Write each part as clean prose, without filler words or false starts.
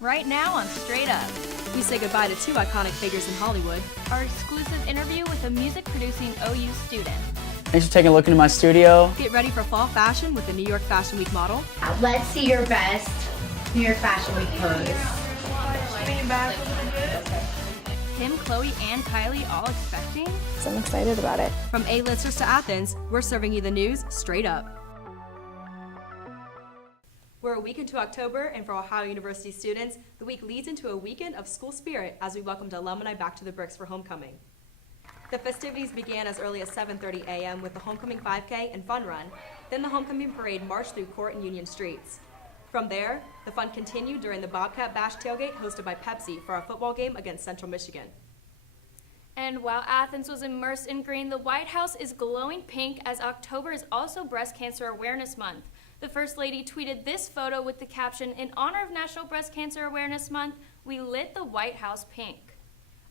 Right now on Straight Up. We say goodbye to two iconic figures in Hollywood. Our exclusive interview with a music-producing OU student. Thanks for taking a look into my studio. Get ready for fall fashion with the New York Fashion Week model. Let's see your best New York Fashion Week pose. Kim, Chloe, and Kylie all expecting? So I'm excited about it. From A-listers to Athens, we're serving you the news straight up. We're a week into October, and for Ohio University students, the week leads into a weekend of school spirit as we welcomed alumni back to the bricks for homecoming. The festivities began as early as 7:30 a.m. with the homecoming 5K and fun run. Then the homecoming parade marched through Court and Union streets. From there, the fun continued during the Bobcat Bash tailgate hosted by Pepsi for our football game against Central Michigan. And while Athens was immersed in green, the White House is glowing pink as October is also Breast Cancer Awareness Month. The First Lady tweeted this photo with the caption, "In honor of National Breast Cancer Awareness Month, we lit the White House pink."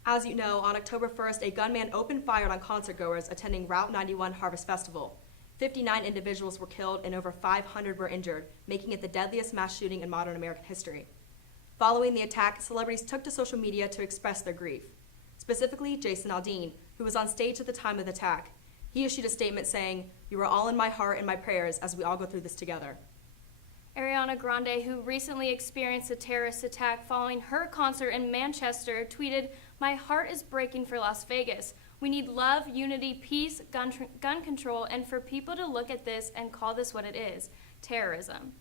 As you know, on October 1st, a gunman opened fire on concertgoers attending Route 91 Harvest Festival. 59 individuals were killed and over 500 were injured, making it the deadliest mass shooting in modern American history. Following the attack, celebrities took to social media to express their grief. Specifically, Jason Aldean, who was on stage at the time of the attack. He issued a statement saying, "You are all in my heart and my prayers as we all go through this together." Ariana Grande, who recently experienced a terrorist attack following her concert in Manchester, tweeted, "My heart is breaking for Las Vegas. We need love, unity, peace, gun control, and for people to look at this and call this what it is, terrorism."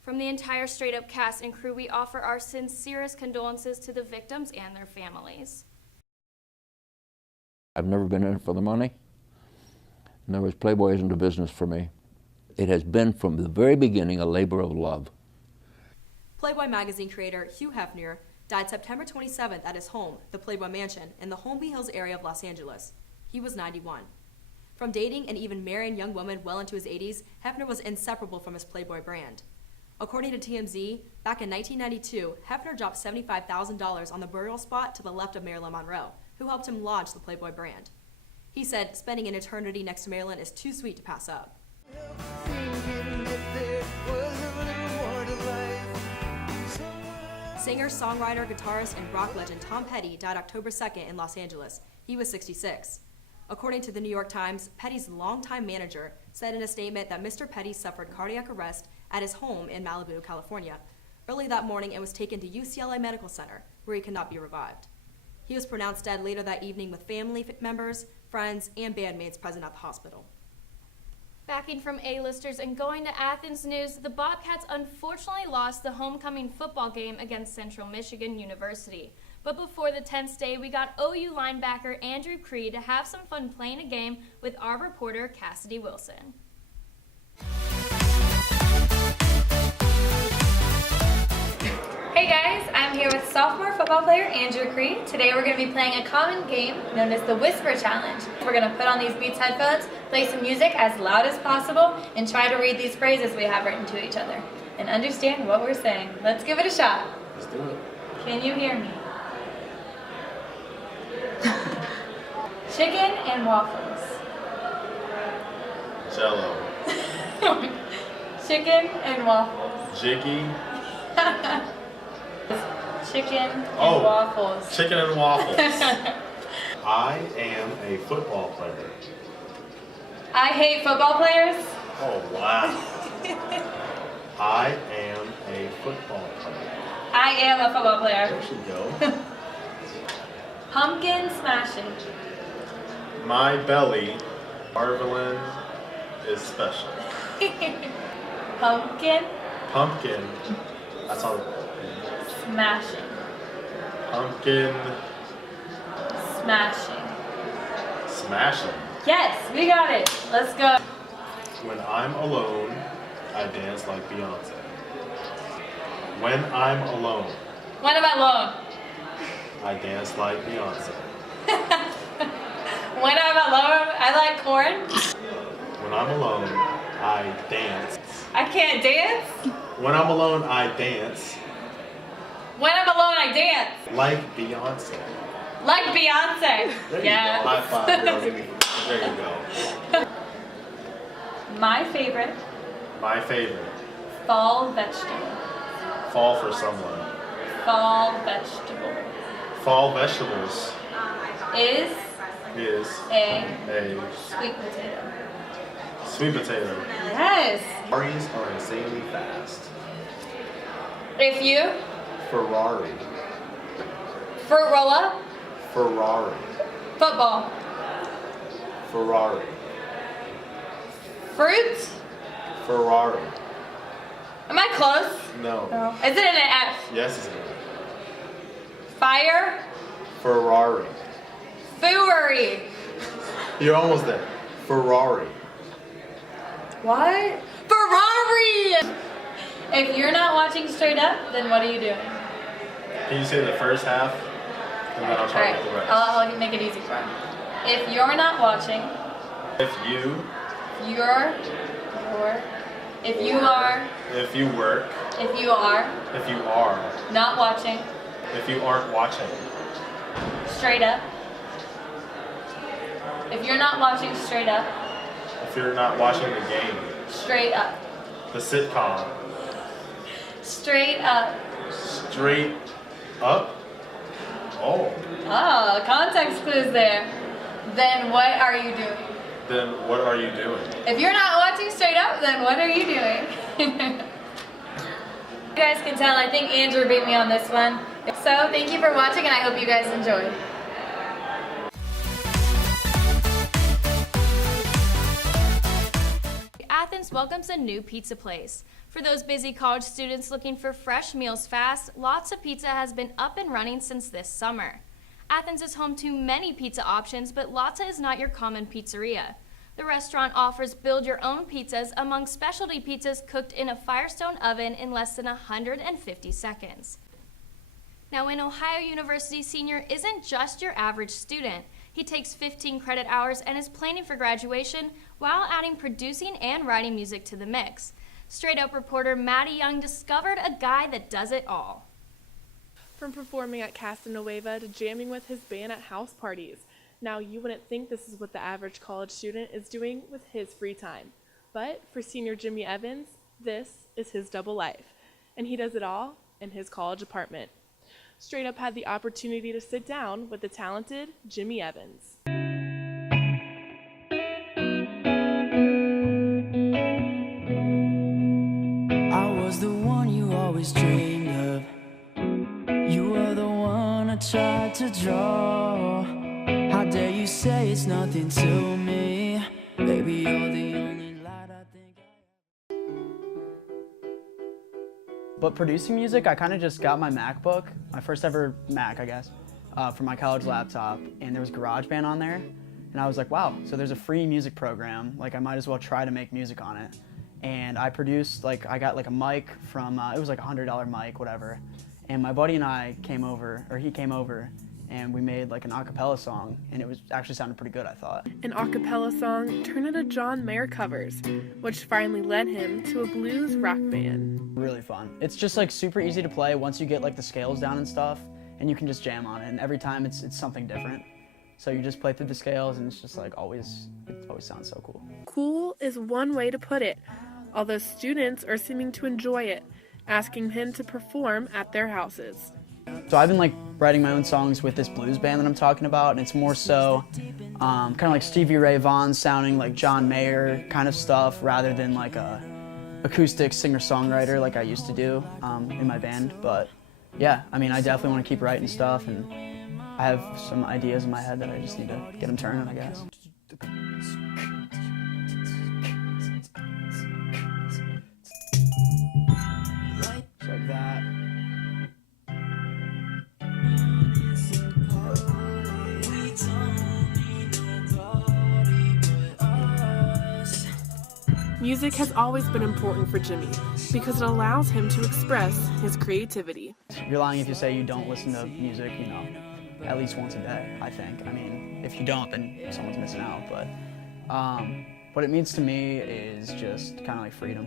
From the entire Straight Up cast and crew, we offer our sincerest condolences to the victims and their families. I've never been in it for the money. In other words, Playboy isn't a business for me. It has been from the very beginning a labor of love. Playboy magazine creator Hugh Hefner died September 27th at his home, the Playboy Mansion, in the Holmby Hills area of Los Angeles. He was 91. From dating and even marrying young women well into his 80s, Hefner was inseparable from his Playboy brand. According to TMZ, back in 1992, Hefner dropped $75,000 on the burial spot to the left of Marilyn Monroe, who helped him launch the Playboy brand. He said, "Spending an eternity next to Marilyn is too sweet to pass up." Singer, songwriter, guitarist, and rock legend Tom Petty died October 2nd in Los Angeles. He was 66. According to the New York Times, Petty's longtime manager said in a statement that Mr. Petty suffered cardiac arrest at his home in Malibu, California, early that morning and was taken to UCLA Medical Center, where he could not be revived. He was pronounced dead later that evening with family members, friends, and bandmates present at the hospital. Backing from A-listers and going to Athens news, the Bobcats unfortunately lost the homecoming football game against Central Michigan University. But before the 10th day, we got OU linebacker Andrew Creed to have some fun playing a game with our reporter Cassidy Wilson. Hey guys, I'm here with sophomore football player Andrew Creed. Today we're going to be playing a common game known as the Whisper Challenge. We're going to put on these Beats headphones, play some music as loud as possible, and try to read these phrases we have written to each other and understand what we're saying. Let's give it a shot. Let's do it. Can you hear me? Chicken and waffles. Jello. Chicken and waffles. Jiggy. Chicken and waffles. Chicken and waffles. I am a football player. I hate football players. Oh, wow. I am a football player. I am a football player. There you go. Pumpkin smashing. My belly, Marvelin, is special. Pumpkin Pumpkin. That's all. smashing. Pumpkin Smashing. smashing. Yes, we got it. Let's go. When I'm alone, I dance like Beyonce. When I'm alone, When am I alone? I dance like Beyonce. When I'm alone, I like corn. When I'm alone, I dance. I can't dance. When I'm alone, I dance When I'm alone, I dance. like Beyonce. Like Beyonce. There you Yeah. go. High five, girl. Give me. There you go. My favorite My favorite. fall vegetable. Fall for someone. fall vegetable? Fall vegetables Is is a a sweet potato. sweet potato. Yes. Ferraris are insanely fast. If you Ferrari. fruit roll up, Ferrari. football, Ferrari. fruit. Ferrari. Am I close? No. Is it an F? Yes, it's good. Fire. Ferrari. Fooery. You're almost there. Ferrari. What? Ferrari! If you're not watching straight up, then what are you doing? Can you say the first half? And then I'll try to Alright, get the rest. I'll make it easy for him. If you're not watching, If you if you are If you work. if you are If you are. not watching If you aren't watching. straight up, if you're not watching straight up, If you're not watching the game. straight up, The sitcom. straight up. Straight up. Oh. Ah, context clues there. Then what are you doing? Then what are you doing? If you're not watching straight up, then what are you doing? You guys can tell, I think Andrew beat me on this one. So thank you for watching, and I hope you guys enjoyed. Athens welcomes a new pizza place. For those busy college students looking for fresh meals fast, Lots Pizza has been up and running since this summer. Athens is home to many pizza options, but Lots is not your common pizzeria. The restaurant offers build-your-own pizzas among specialty pizzas cooked in a Firestone oven in less than 150 seconds. Now, an Ohio University senior isn't just your average student. He takes 15 credit hours and is planning for graduation while adding producing and writing music to the mix. Straight Up reporter Maddie Young discovered a guy that does it all. From performing at Casanova to jamming with his band at house parties. Now, you wouldn't think this is what the average college student is doing with his free time. But for senior Jimmy Evans, this is his double life. And he does it all in his college apartment. Straight Up had the opportunity to sit down with the talented Jimmy Evans. I was the one you always dreamed of. You were the one I tried to draw. How dare you say it's nothing to me? Baby, you're the only light I think I have. But producing music, I kind of just got my MacBook, my first ever Mac, I guess, for my college laptop, and there was GarageBand on there, and I was like, wow, so there's a free music program, like I might as well try to make music on it. And I produced, like, I got like a mic from, it was like a $100 mic, whatever, and my buddy and I came over, or he came over, and we made like an a cappella song, and it was actually sounded pretty good, I thought. An a cappella song turned into John Mayer covers, which finally led him to a blues rock band. Really fun. It's just like super easy to play once you get like the scales down and stuff, and you can just jam on it, and every time it's something different. So you just play through the scales, and it's just like it always sounds so cool. Cool is one way to put it, although students are seeming to enjoy it, asking him to perform at their houses. So I've been like writing my own songs with this blues band that I'm talking about, and it's more so kind of like Stevie Ray Vaughan sounding like John Mayer kind of stuff, rather than like a acoustic singer-songwriter like I used to do in my band. But yeah, I mean, I definitely want to keep writing stuff, and I have some ideas in my head that I just need to get them turning, I guess. Just like that. Music has always been important for Jimmy because it allows him to express his creativity. You're lying if you say you don't listen to music, you know, at least once a day, I think. I mean, if you don't, then someone's missing out. But what it means to me is just kind of like freedom.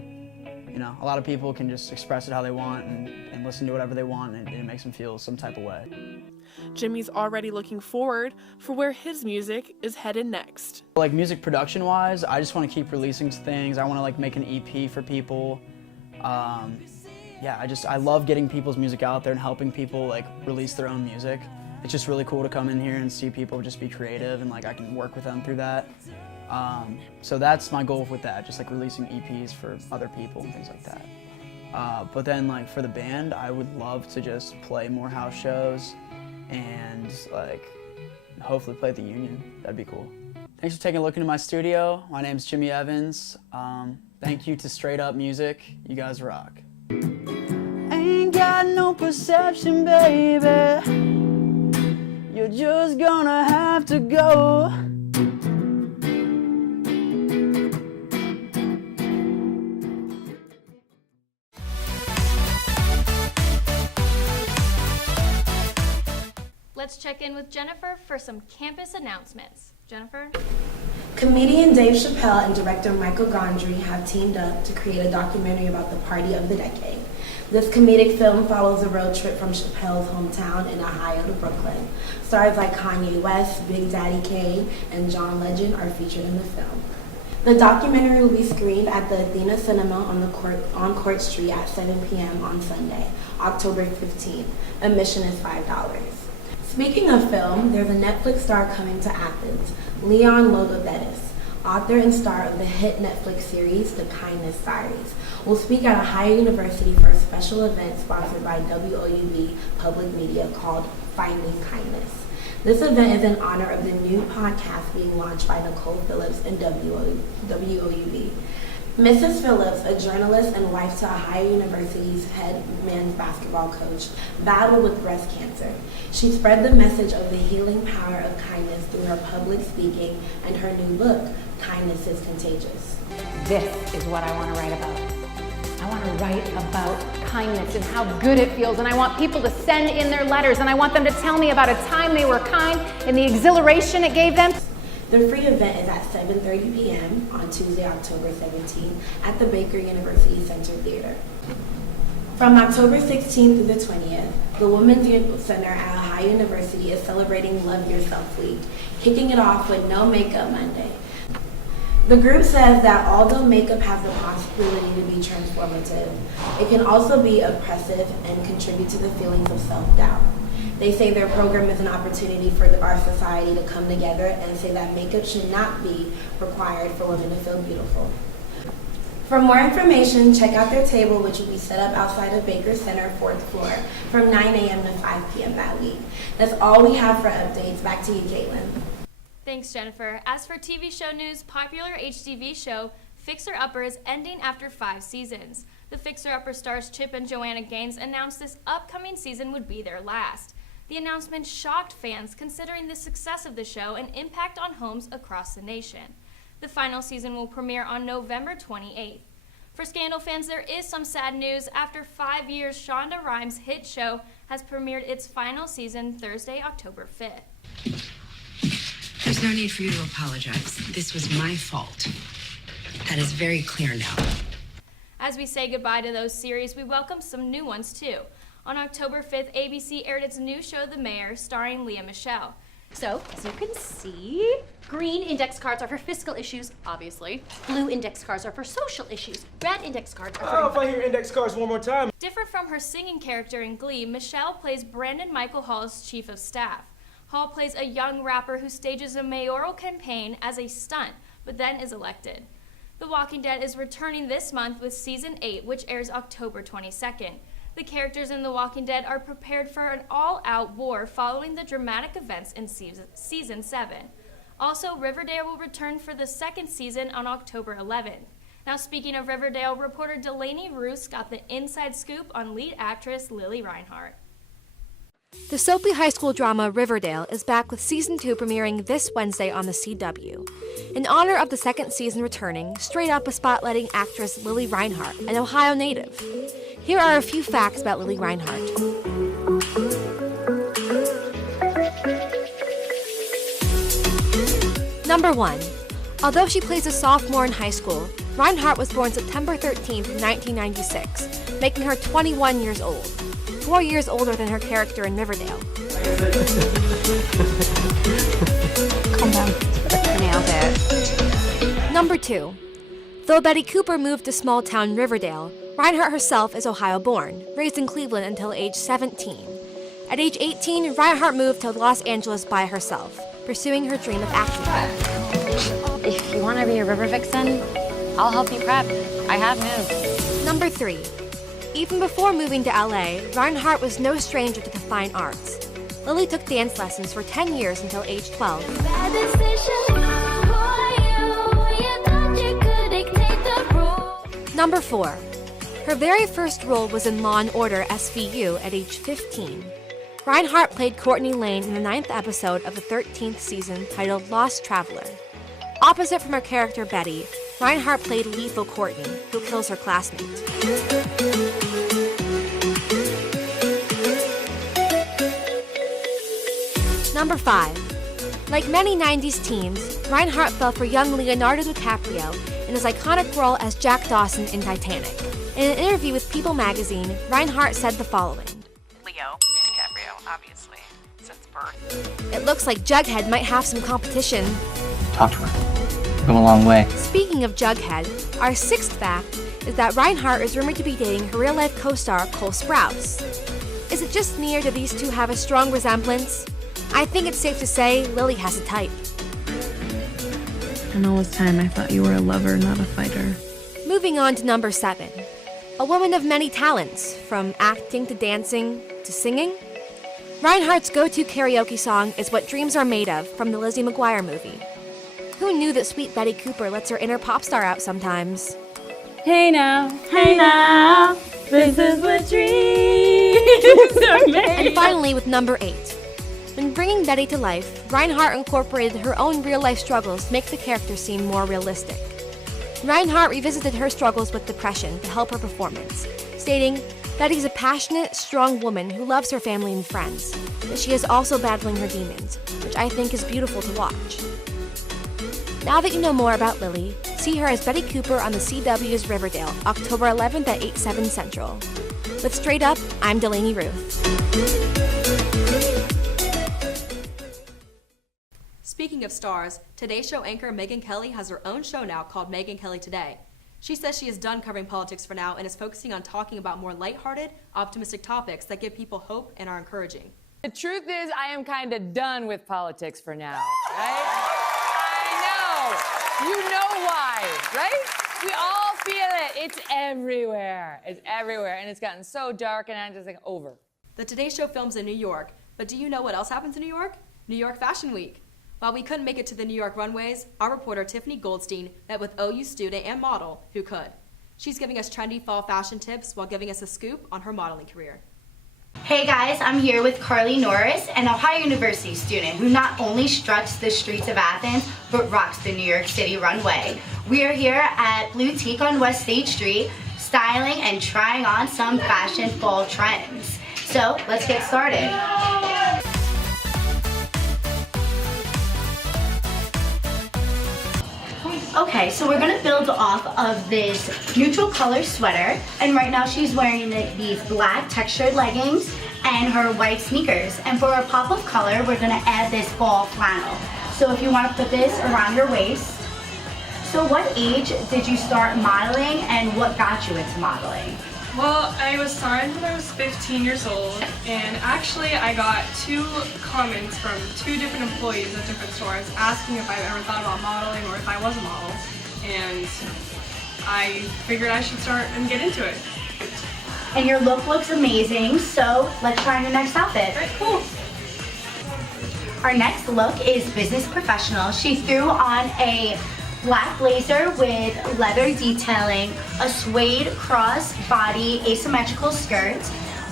You know, a lot of people can just express it how they want and listen to whatever they want, and it makes them feel some type of way. Jimmy's already looking forward for where his music is headed next. Like music production wise, I just want to keep releasing things. I want to like make an EP for people. yeah, I love getting people's music out there and helping people like release their own music. It's just really cool to come in here and see people just be creative, and like I can work with them through that. So that's my goal with that, just like releasing EPs for other people and things like that. But then like for the band, I would love to just play more house shows and like hopefully play at the Union. That'd be cool. Thanks for taking a look into my studio. My name's Jimmy Evans. Thank you to Straight Up Music. You guys rock. Ain't got no perception, baby. You're just gonna have to go. Let's check in with Jennifer for some campus announcements. Jennifer? Comedian Dave Chappelle and director Michael Gondry have teamed up to create a documentary about the party of the decade. This comedic film follows a road trip from Chappelle's hometown in Ohio to Brooklyn. Stars like Kanye West, Big Daddy Kane, and John Legend are featured in the film. The documentary will be screened at the Athena Cinema on Court Street at 7 p.m. on Sunday, October 15th. Admission is $5. Speaking of film, there's a Netflix star coming to Athens, Leon Logothetis, author and star of the hit Netflix series, The Kindness Diaries, will speak at Ohio University for a special event sponsored by WOUB Public Media called Finding Kindness. This event is in honor of the new podcast being launched by Nicole Phillips and WOUB. Mrs. Phillips, a journalist and wife to Ohio University's head men's basketball coach, battled with breast cancer. She spread the message of the healing power of kindness through her public speaking and her new book, Kindness is Contagious. This is what I want to write about. I want to write about kindness and how good it feels, and I want people to send in their letters, and I want them to tell me about a time they were kind and the exhilaration it gave them. The free event is at 7:30 p.m. on Tuesday, October 17th at the Baker University Center Theater. From October 16th through the 20th, the Women's Center at Ohio University is celebrating Love Yourself Week, kicking it off with No Makeup Monday. The group says that although makeup has the possibility to be transformative, it can also be oppressive and contribute to the feelings of self-doubt. They say their program is an opportunity for our society to come together and say that makeup should not be required for women to feel beautiful. For more information, check out their table, which will be set up outside of Baker Center, 4th floor, from 9 a.m. to 5 p.m. that week. That's all we have for updates. Back to you, Caitlin. Thanks, Jennifer. As for TV show news, popular HGTV show Fixer Upper is ending after 5 seasons. The Fixer Upper stars Chip and Joanna Gaines announced this upcoming season would be their last. The announcement shocked fans considering the success of the show and impact on homes across the nation. The final season will premiere on November 28th. For Scandal fans, there is some sad news. After 5 years, Shonda Rhimes' hit show has premiered its final season Thursday, October 5th. There's no need for you to apologize. This was my fault. That is very clear now. As we say goodbye to those series, we welcome some new ones too. On October 5th, ABC aired its new show, The Mayor, starring Leah Michele. So, as you can see, green index cards are for fiscal issues, obviously. Blue index cards are for social issues. Red index cards are for... Oh, if I hear index cards one more time. Different from her singing character in Glee, Michele plays Brandon Michael Hall's chief of staff. Hall plays a young rapper who stages a mayoral campaign as a stunt, but then is elected. The Walking Dead is returning this month with Season 8, which airs October 22nd. The characters in The Walking Dead are prepared for an all-out war following the dramatic events in Season 7. Also, Riverdale will return for the second season on October 11th. Now, speaking of Riverdale, reporter Delaney Roos got the inside scoop on lead actress Lili Reinhart. The soapy high school drama Riverdale is back with Season 2 premiering this Wednesday on the CW. In honor of the second season returning, Straight Up is spotlighting actress Lili Reinhart, an Ohio native. Here are a few facts about Lili Reinhart. Number 1. Although she plays a sophomore in high school, Reinhart was born September 13, 1996, making her 21 years old, 4 years older than her character in Riverdale. Calm down. Nailed it. Number 2. Though Betty Cooper moved to small-town Riverdale, Reinhart herself is Ohio-born, raised in Cleveland until age 17. At age 18, Reinhart moved to Los Angeles by herself, pursuing her dream of acting. If you want to be a river vixen, I'll help you prep. I have moved. Number 3. Even before moving to LA, Reinhart was no stranger to the fine arts. Lili took dance lessons for 10 years until age 12. Number 4. Her very first role was in Law & Order SVU at age 15. Reinhart played Courtney Lane in the 9th episode of the 13th season titled Lost Traveler. Opposite from her character Betty, Reinhart played lethal Courtney, who kills her classmate. Number 5. Like many 90s teens, Reinhart fell for young Leonardo DiCaprio in his iconic role as Jack Dawson in Titanic. In an interview with People magazine, Reinhart said the following. Leo DiCaprio, obviously, since birth. It looks like Jughead might have some competition. Talk to her. Come a long way. Speaking of Jughead, our 6th fact is that Reinhart is rumored to be dating her real-life co-star Cole Sprouse. Is it just me or do these two have a strong resemblance? I think it's safe to say Lili has a type. And all this time I thought you were a lover, not a fighter. Moving on to number 7. A woman of many talents, from acting to dancing to singing. Reinhart's go-to karaoke song is What Dreams Are Made Of from the Lizzie McGuire movie. Who knew that sweet Betty Cooper lets her inner pop star out sometimes? Hey now, this is what dreams are made. And finally, with number 8. When bringing Betty to life, Reinhart incorporated her own real-life struggles to make the character seem more realistic. Reinhart revisited her struggles with depression to help her performance, stating, Betty's a passionate, strong woman who loves her family and friends, but she is also battling her demons, which I think is beautiful to watch. Now that you know more about Lili, see her as Betty Cooper on the CW's Riverdale, October 11th at 8/7 Central. With Straight Up, I'm Delaney Ruth. Speaking of stars, Today Show anchor Megyn Kelly has her own show now called Megyn Kelly Today. She says she is done covering politics for now and is focusing on talking about more lighthearted, optimistic topics that give people hope and are encouraging. The truth is, I am kind of done with politics for now, right? I know. You know why, right? We all feel it. It's everywhere. It's everywhere. And it's gotten so dark and I'm just like, over. The Today Show films in New York, but do you know what else happens in New York? New York Fashion Week. While we couldn't make it to the New York runways, our reporter Tiffany Goldstein met with OU student and model who could. She's giving us trendy fall fashion tips while giving us a scoop on her modeling career. Hey guys, I'm here with Carly Norris, an Ohio University student who not only struts the streets of Athens, but rocks the New York City runway. We are here at Blue Teak on West State Street, styling and trying on some fashion fall trends. So let's get started. Okay, so we're gonna build off of this neutral color sweater, and right now she's wearing these black textured leggings and her white sneakers. And for our pop of color, we're gonna add this fall flannel. So if you wanna put this around your waist. So what age did you start modeling and what got you into modeling? Well, I was started when I was 15 years old, and actually I got 2 comments from 2 different employees at different stores asking if I've ever thought about modeling or if I was a model, and I figured I should start and get into it. And your look looks amazing, so let's try on your next outfit. Very cool. Our next look is business professional. She threw on a black blazer with leather detailing, a suede cross-body asymmetrical skirt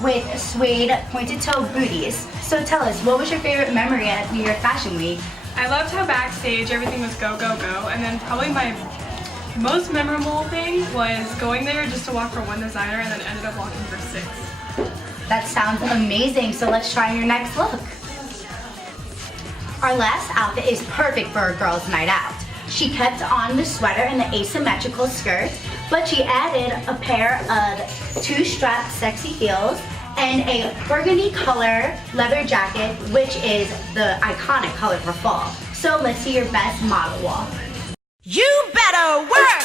with suede pointed-toe booties. So tell us, what was your favorite memory at New York Fashion Week? I loved how backstage everything was go, go, go, and then probably my most memorable thing was going there just to walk for one designer and then ended up walking for 6. That sounds amazing, so let's try your next look. Our last outfit is perfect for a girl's night out. She kept on the sweater and the asymmetrical skirt, but she added a pair of 2-strap sexy heels and a burgundy color leather jacket, which is the iconic color for fall. So let's see your best model walk. You better work!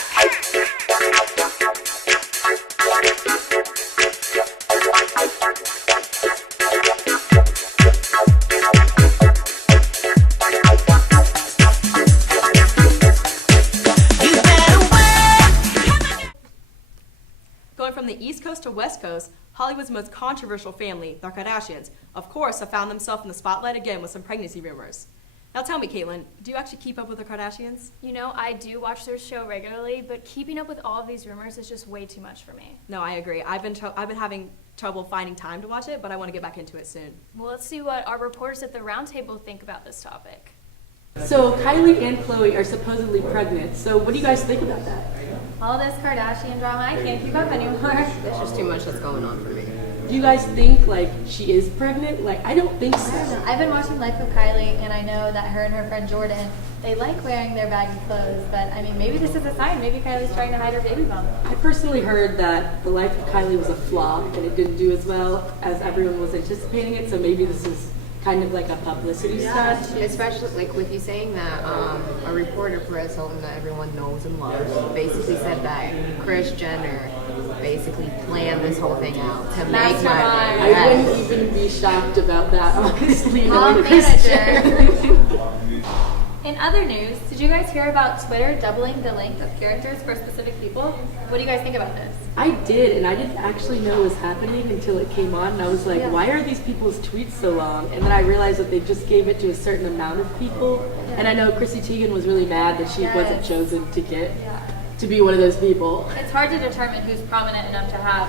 coast to west coast, Hollywood's most controversial family, the Kardashians, of course, have found themselves in the spotlight again with some pregnancy rumors. Now tell me, Caitlin, do you actually keep up with the Kardashians? You know, I do watch their show regularly, but keeping up with all of these rumors is just way too much for me. No, I agree. I've been having trouble finding time to watch it, but I want to get back into it soon. Well, let's see what our reporters at the Roundtable think about this topic. So Kylie and Khloe are supposedly pregnant. So what do you guys think about that? All this Kardashian drama, I can't keep up anymore. There's just too much that's going on for me. Do you guys think like she is pregnant? Like I don't think so. I don't know. I've been watching Life of Kylie, and I know that her and her friend Jordan, they like wearing their baggy clothes. But I mean, maybe this is a sign. Maybe Kylie's trying to hide her baby bump. I personally heard that The Life of Kylie was a flop and it didn't do as well as everyone was anticipating it. So maybe this is kind of like a publicity stunt. Especially like with you saying that a reporter, Perez Hilton, that everyone knows and loves, basically said that Kris Jenner basically planned this whole thing out to make money. I wouldn't even be shocked about that, honestly. Mom manager. In other news, did you guys hear about Twitter doubling the length of characters for specific people? What do you guys think about this? I did, and I didn't actually know it was happening until it came on, and I was like, why are these people's tweets so long? And then I realized that they just gave it to a certain amount of people, and I know Chrissy Teigen was really mad that she wasn't chosen to get to be one of those people. It's hard to determine who's prominent enough to have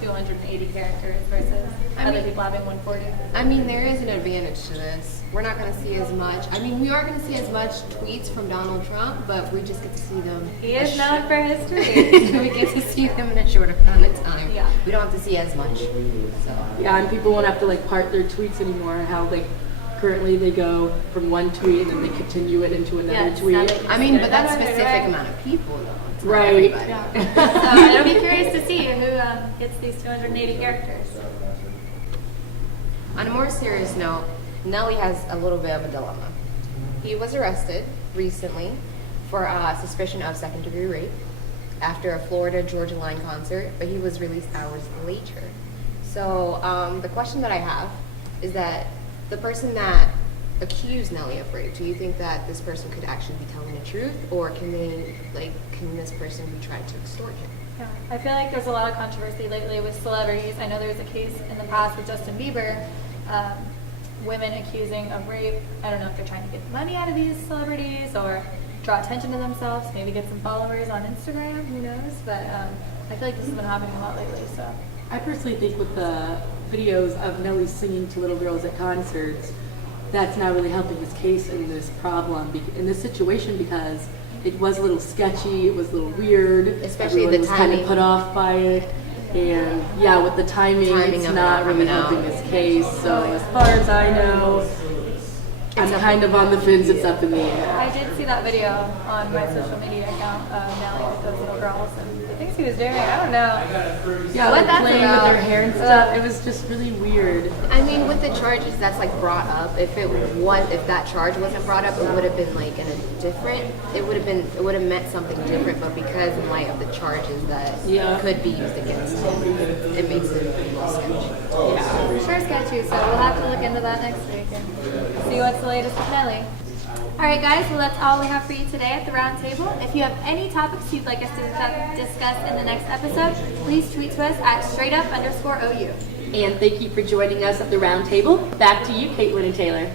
280 characters versus other people having 140. I mean, there is an advantage to this. We're not going to see as much. I mean, we are going to see as much tweets from Donald Trump, but we just get to see them. He is known for his tweets. We get to see them in a shorter amount of time. Yeah. We don't have to see as much. So. Yeah, and people won't have to like part their tweets anymore. How like currently they go from one tweet and then they continue it into another tweet. I mean, but that's a specific amount of people, though. It's not right. everybody. So I'll be curious to see who gets these 280 characters. On a more serious note, Nelly has a little bit of a dilemma. He was arrested recently for suspicion of second-degree rape after a Florida Georgia Line concert, but he was released hours later. So the question that I have is that the person that accused Nelly of rape, do you think that this person could actually be telling the truth, or can this person be trying to extort him? Yeah, I feel like there's a lot of controversy lately with celebrities. I know there was a case in the past with Justin Bieber, women accusing of rape. I don't know if they're trying to get money out of these celebrities or draw attention to themselves, maybe get some followers on Instagram, who knows? But I feel like this has been happening a lot lately. So I personally think with the videos of Nelly singing to little girls at concerts, that's not really helping his case in this problem, in this situation, because it was a little sketchy, it was a little weird. Especially everyone the was timing. kind of put off by it. And yeah, with the timing it's not really helping his case. So as far as I know, I'm kind of on the fence, it's up in the air. I did see that video on my social media account of Nelly with those little girls, and the things he was doing, I don't know. Yeah, what like that's playing about. with their hair and stuff, it was just really weird. I mean, with the charges that's like brought up, if that charge wasn't brought up, it would have been like it would have meant something different, but because in light of the charges that could be used against him, it makes it sketchy. Yeah, sure sketchy, so we'll have to look into that next week and see what's the latest with Nelly. Alright guys, well that's all we have for you today at the Roundtable. If you have any topics you'd like us to discuss in the next episode, please tweet to us at straightup_OU. And thank you for joining us at the Roundtable. Back to you, Caitlin and Taylor.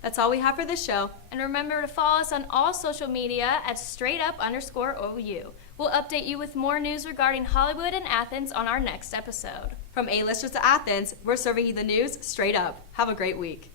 That's all we have for this show. And remember to follow us on all social media at straightup_OU. We'll update you with more news regarding Hollywood and Athens on our next episode. From A-listers to Athens, we're serving you the news straight up. Have a great week.